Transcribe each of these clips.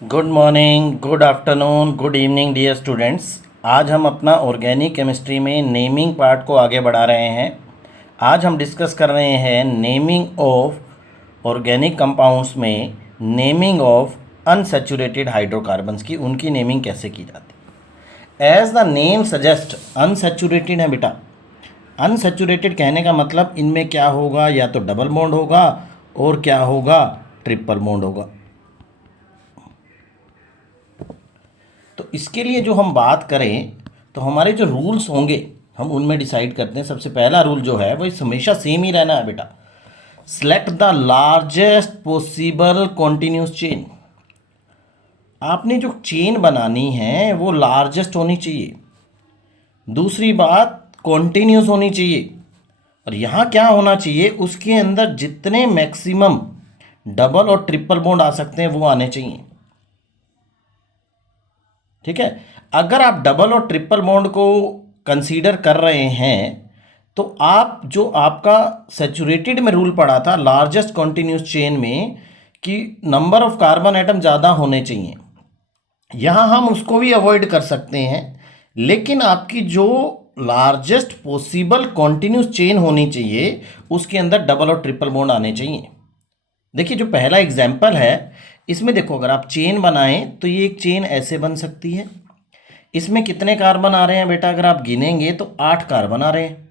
Good morning, good afternoon, good evening dear students. आज हम अपना ऑर्गेनिक केमिस्ट्री में नेमिंग पार्ट को आगे बढ़ा रहे हैं। आज हम डिस्कस कर रहे हैं नेमिंग ऑफ ऑर्गेनिक कंपाउंड्स में नेमिंग ऑफ अनसैचुरेटेड हाइड्रोकार्बन्स की, उनकी नेमिंग कैसे की जाती है। As the name suggest, unsaturated है बेटा। अनसैचुरेटेड कहने का मतलब इनमें क्या होगा, या तो डबल बॉन्ड होगा और क्या होगा, ट्रिपल बॉन्ड होगा। तो इसके लिए जो हम बात करें तो हमारे जो रूल्स होंगे हम उनमें डिसाइड करते हैं। सबसे पहला रूल जो है वो इस हमेशा सेम ही रहना है बेटा। Select the largest possible continuous chain. आपने जो चेन बनानी है वो लार्जेस्ट होनी चाहिए। दूसरी बात, कॉन्टिन्यूस होनी चाहिए। और यहाँ क्या होना चाहिए, उसके अंदर जितने मैक्सिमम डबल और ट्रिपल बॉन्ड आ सकते हैं वो आने चाहिए। ठीक है। अगर आप डबल और ट्रिपल बॉन्ड को कंसीडर कर रहे हैं तो आप जो आपका सैचुरेटेड में रूल पड़ा था लार्जेस्ट कॉन्टिन्यूस चेन में कि नंबर ऑफ कार्बन एटम ज़्यादा होने चाहिए, यहाँ हम उसको भी अवॉइड कर सकते हैं। लेकिन आपकी जो लार्जेस्ट पॉसिबल कॉन्टिन्यूस चेन होनी चाहिए उसके अंदर डबल और ट्रिपल बॉन्ड आने चाहिए। देखिए जो पहला एग्जाम्पल है इसमें देखो, अगर आप चेन बनाएं तो ये एक चेन ऐसे बन सकती है। इसमें कितने कार्बन आ रहे हैं बेटा, अगर आप गिनेंगे तो 8 कार्बन आ रहे हैं।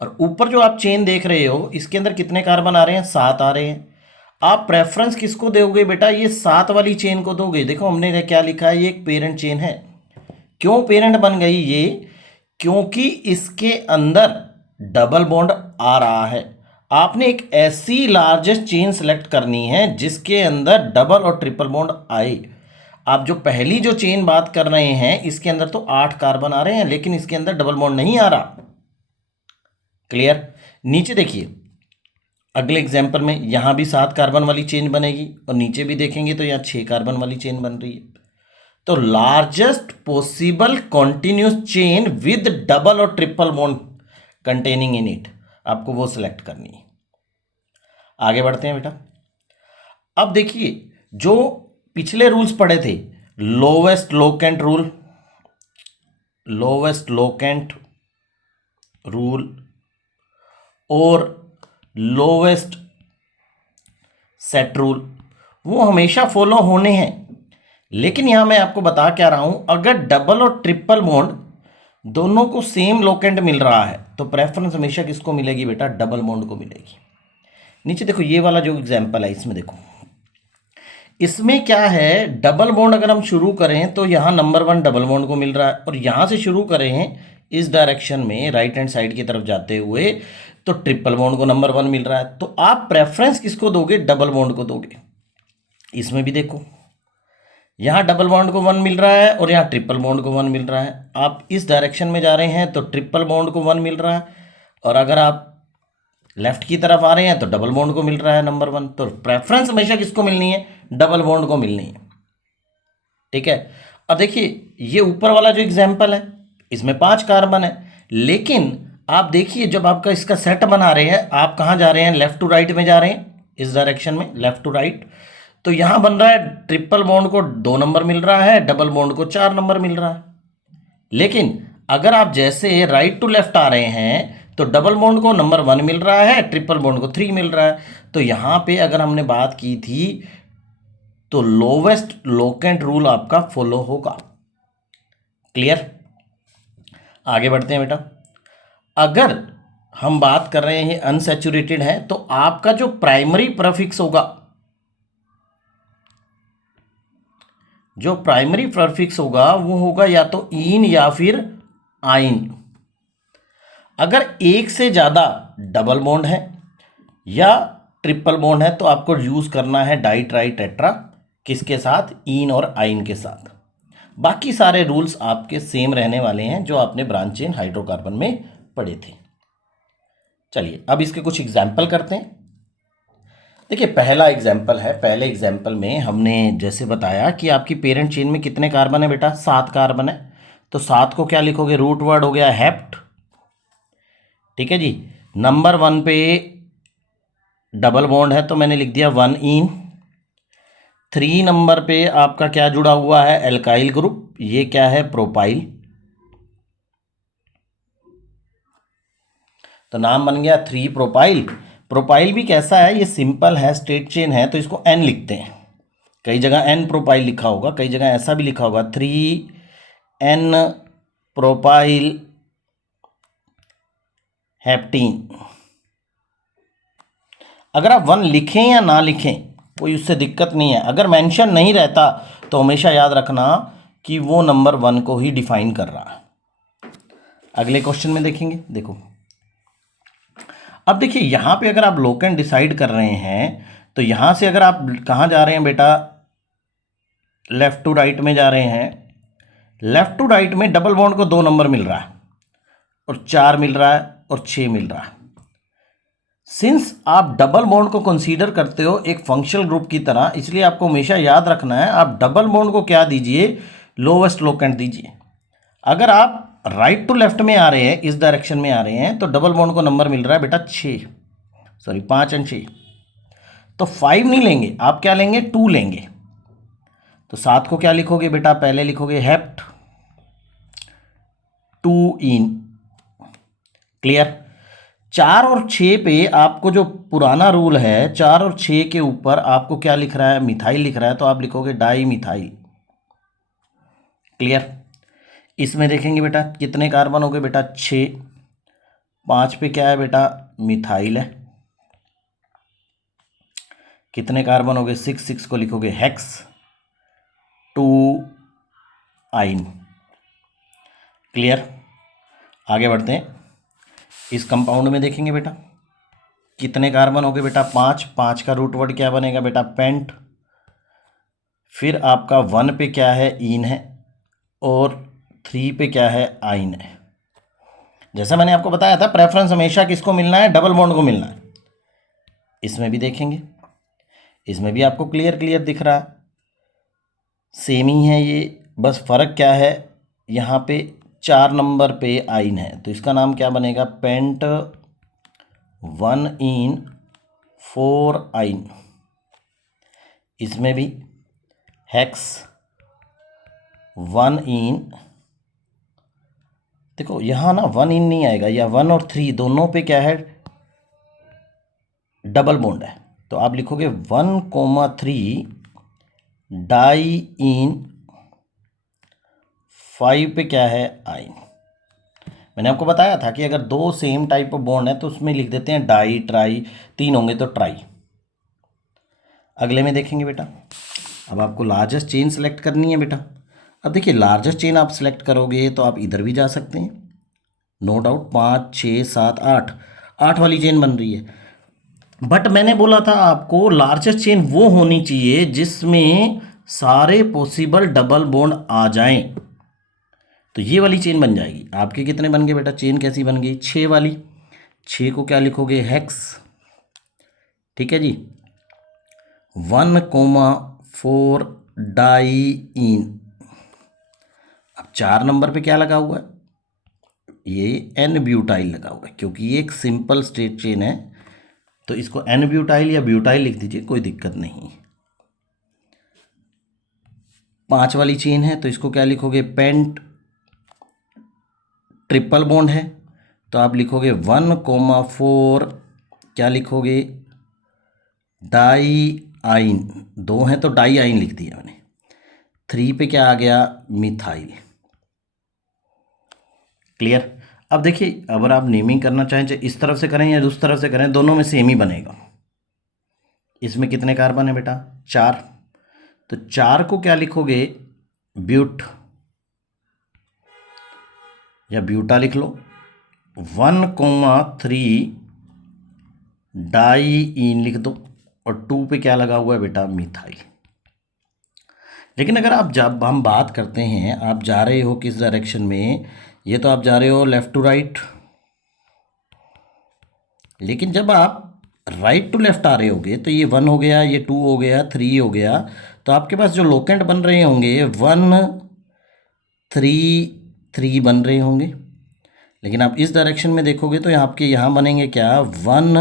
और ऊपर जो आप चेन देख रहे हो इसके अंदर कितने कार्बन आ रहे हैं, 7 आ रहे हैं। आप प्रेफरेंस किसको दोगे बेटा, ये 7 वाली चेन को दोगे। देखो हमने क्या लिखा है, ये एक पेरेंट चेन है। क्यों पेरेंट बन गई ये, क्योंकि इसके अंदर डबल बॉन्ड आ रहा है। आपने एक ऐसी लार्जेस्ट चेन सेलेक्ट करनी है जिसके अंदर डबल और ट्रिपल बॉन्ड आए। आप जो पहली जो चेन बात कर रहे हैं इसके अंदर तो 8 कार्बन आ रहे हैं लेकिन इसके अंदर डबल बॉन्ड नहीं आ रहा। क्लियर। नीचे देखिए अगले एग्जाम्पल में यहां भी 7 कार्बन वाली चेन बनेगी और नीचे भी देखेंगे तो यहां 6 कार्बन वाली चेन बन रही है। तो largest possible continuous chain with double और triple bond containing in it, आपको वो सिलेक्ट करनी है। आगे बढ़ते हैं बेटा। अब देखिए जो पिछले रूल्स पढ़े थे, lowest locant rule, lowest locant rule और लोवेस्ट सेट रूल, वो हमेशा फॉलो होने हैं। लेकिन यहां मैं आपको बता क्या रहा हूं, अगर डबल और ट्रिपल बॉन्ड दोनों को सेम लोकेंट मिल रहा है तो प्रेफरेंस हमेशा किसको मिलेगी बेटा, डबल बॉन्ड को मिलेगी। नीचे देखो ये वाला जो एग्जांपल है इसमें देखो, इसमें क्या है, डबल बॉन्ड अगर हम शुरू करें तो यहाँ नंबर 1 डबल बॉन्ड को मिल रहा है और यहाँ से शुरू करें इस डायरेक्शन में राइट हैंड साइड की तरफ जाते हुए तो ट्रिपल बॉन्ड को नंबर 1 मिल रहा है। तो आप प्रेफरेंस किसको दोगे, डबल बॉन्ड को दोगे। इसमें भी देखो यहाँ डबल बॉन्ड को 1 मिल रहा है और यहाँ ट्रिपल बॉन्ड को 1 मिल रहा है। आप इस डायरेक्शन में जा रहे हैं तो ट्रिपल बॉन्ड को 1 मिल रहा है और अगर आप लेफ्ट की तरफ आ रहे हैं तो डबल बॉन्ड को मिल रहा है नंबर 1। तो प्रेफरेंस हमेशा किसको मिलनी है, डबल बॉन्ड को मिलनी है। ठीक है। अब देखिए ये ऊपर वाला जो एग्जाम्पल है इसमें 5 कार्बन है, लेकिन आप देखिए जब आपका इसका सेट बना रहे हैं, आप कहाँ जा रहे हैं, लेफ्ट टू राइट में जा रहे हैं, इस डायरेक्शन में लेफ्ट टू राइट। तो यहां बन रहा है ट्रिपल बॉन्ड को 2 नंबर मिल रहा है, डबल बॉन्ड को 4 नंबर मिल रहा है। लेकिन अगर आप जैसे राइट टू लेफ्ट आ रहे हैं तो डबल बॉन्ड को नंबर 1 मिल रहा है, ट्रिपल बॉन्ड को 3 मिल रहा है। तो यहां पे अगर हमने बात की थी तो लोवेस्ट लोकेंट रूल आपका फॉलो होगा। क्लियर। आगे बढ़ते हैं बेटा। अगर हम बात कर रहे हैं अनसैचुरेटेड है तो आपका जो प्राइमरी प्रीफिक्स होगा, जो प्राइमरी प्रीफिक्स होगा वो होगा या तो इन या फिर आइन। अगर एक से ज़्यादा डबल बॉन्ड है या ट्रिपल बॉन्ड है तो आपको यूज़ करना है डाई ट्राई टेट्रा, किसके साथ, इन और आइन के साथ। बाकी सारे रूल्स आपके सेम रहने वाले हैं जो आपने ब्रांच चेन हाइड्रोकार्बन में पढ़े थे। चलिए अब इसके कुछ एग्जाम्पल करते हैं। देखिए पहला एग्जाम्पल है, पहले एग्जाम्पल में हमने जैसे बताया कि आपकी पेरेंट चेन में कितने कार्बन है बेटा, 7 कार्बन है। तो 7 को क्या लिखोगे, रूट वर्ड हो गया हेप्ट। ठीक है जी। नंबर 1 पे डबल बॉन्ड है तो मैंने लिख दिया 1 इन। 3 नंबर पे आपका क्या जुड़ा हुआ है, एल्काइल ग्रुप, ये क्या है, प्रोपाइल। तो नाम बन गया 3 प्रोपाइल। प्रोपाइल भी कैसा है, ये सिंपल है, स्ट्रेट चेन है, तो इसको एन लिखते हैं। कई जगह एन प्रोपाइल लिखा होगा, कई जगह ऐसा भी लिखा होगा 3 एन प्रोपाइल हेप्टीन। अगर आप 1 लिखें या ना लिखें कोई उससे दिक्कत नहीं है, अगर मेंशन नहीं रहता तो हमेशा याद रखना कि वो नंबर 1 को ही डिफाइन कर रहा है। अगले क्वेश्चन में देखेंगे। देखो अब देखिए यहां पे अगर आप लोकेंट डिसाइड कर रहे हैं तो यहां से अगर आप कहां जा रहे हैं बेटा, लेफ्ट टू राइट में जा रहे हैं। लेफ्ट टू राइट में डबल बॉन्ड को 2 नंबर मिल रहा है और 4 मिल रहा है और 6 मिल रहा है। सिंस आप डबल बॉन्ड को कंसीडर करते हो एक फंक्शनल ग्रुप की तरह, इसलिए आपको हमेशा याद रखना है आप डबल बॉन्ड को क्या दीजिए, लोवेस्ट लोकेंट दीजिए। अगर आप राइट टू लेफ्ट में आ रहे हैं, इस डायरेक्शन में आ रहे हैं, तो डबल बॉन्ड को नंबर मिल रहा है बेटा 5 और 6। तो 5 नहीं लेंगे, आप क्या लेंगे, 2 लेंगे। तो 7 को क्या लिखोगे बेटा, पहले लिखोगे हेप्ट 2 इन। क्लियर। 4 और 6 पे आपको जो पुराना रूल है, 4 और 6 के ऊपर आपको क्या लिख रहा है, मिथाइल लिख रहा है, तो आप लिखोगे डाई मिथाइल। क्लियर। इसमें देखेंगे बेटा कितने कार्बन हो गए बेटा, 6। 5 पे क्या है बेटा, मिथाइल है। कितने कार्बन हो गए, 6 को लिखोगे हेक्स 2 आइन। क्लियर। आगे बढ़ते हैं। इस कंपाउंड में देखेंगे बेटा कितने कार्बन हो गए बेटा, 5 का रूट वर्ड क्या बनेगा बेटा, पेंट। फिर आपका 1 पे क्या है, इन है, और 3 पे क्या है, आइन है। जैसा मैंने आपको बताया था प्रेफरेंस हमेशा किसको मिलना है, डबल बॉन्ड को मिलना है। इसमें भी देखेंगे, इसमें भी आपको क्लियर दिख रहा है, सेम ही है ये, बस फर्क क्या है, यहाँ पे 4 नंबर पे आइन है, तो इसका नाम क्या बनेगा, पेंट 1 इन 4 आइन। इसमें भी हेक्स 1 इन, देखो यहाँ ना 1 इन नहीं आएगा, या 1 और 3 दोनों पे क्या है, डबल बॉन्ड है, तो आप लिखोगे 1,3 डाई इन 5 पे क्या है, आइन। मैंने आपको बताया था कि अगर 2 सेम टाइप ऑफ बॉन्ड है तो उसमें लिख देते हैं डाई ट्राई, 3 होंगे तो ट्राई। अगले में देखेंगे बेटा, अब आपको लार्जेस्ट चेन सेलेक्ट करनी है बेटा। अब देखिए लार्जेस्ट चेन आप सेलेक्ट करोगे तो आप इधर भी जा सकते हैं, नो डाउट। 5 6 7 8 वाली चेन बन रही है, बट मैंने बोला था आपको लार्जेस्ट चेन वो होनी चाहिए जिसमें सारे पॉसिबल डबल बॉन्ड आ जाएं, तो ये वाली चेन बन जाएगी। आपके कितने बन गए बेटा, चेन कैसी बन गई, 6 वाली। 6 को क्या लिखोगे, हेक्स। ठीक है जी, 1,4 डाई इन। अब 4 नंबर पे क्या लगा हुआ है, ये एन ब्यूटाइल लगा हुआ है, क्योंकि ये एक सिंपल स्ट्रेट चेन है, तो इसको एन ब्यूटाइल या ब्यूटाइल लिख दीजिए, कोई दिक्कत नहीं। 5 वाली चेन है तो इसको क्या लिखोगे, पेंट ट्रिपल बॉन्ड है, तो आप लिखोगे 1,4 क्या लिखोगे, डाई आइन। 2 है तो डाई आइन लिख दिया मैंने। 3 पे क्या आ गया, मिथाइल। क्लियर। अब देखिए अगर आप नेमिंग करना चाहें चाहे इस तरफ से करें या उस तरफ से करें, दोनों में सेम ही बनेगा। इसमें कितने कार्बन है बेटा, 4, तो 4 को क्या लिखोगे, ब्यूट या ब्यूटा लिख लो। 1,3 डाई इन लिख दो, और 2 पे क्या लगा हुआ है बेटा, मिथाइल। लेकिन अगर आप जब हम बात करते हैं, आप जा रहे हो किस डायरेक्शन में, ये तो आप जा रहे हो लेफ्ट टू राइट, लेकिन जब आप राइट टू लेफ्ट आ रहे होगे तो ये 1 हो गया, ये 2 हो गया, 3 हो गया, तो आपके पास जो लोकेंट बन रहे होंगे 1 3 3 बन रहे होंगे। लेकिन आप इस डायरेक्शन में देखोगे तो आपके यहाँ बनेंगे क्या, 1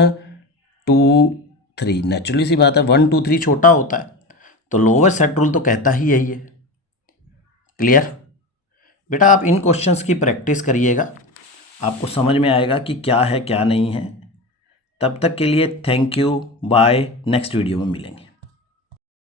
2 3। नेचुरली सी बात है 1 2 3 छोटा होता है, तो लोवेस्ट सेट रूल तो कहता ही यही है। क्लियर बेटा, आप इन क्वेश्चंस की प्रैक्टिस करिएगा, आपको समझ में आएगा कि क्या है क्या नहीं है। तब तक के लिए thank you, bye, next video में मिलेंगे।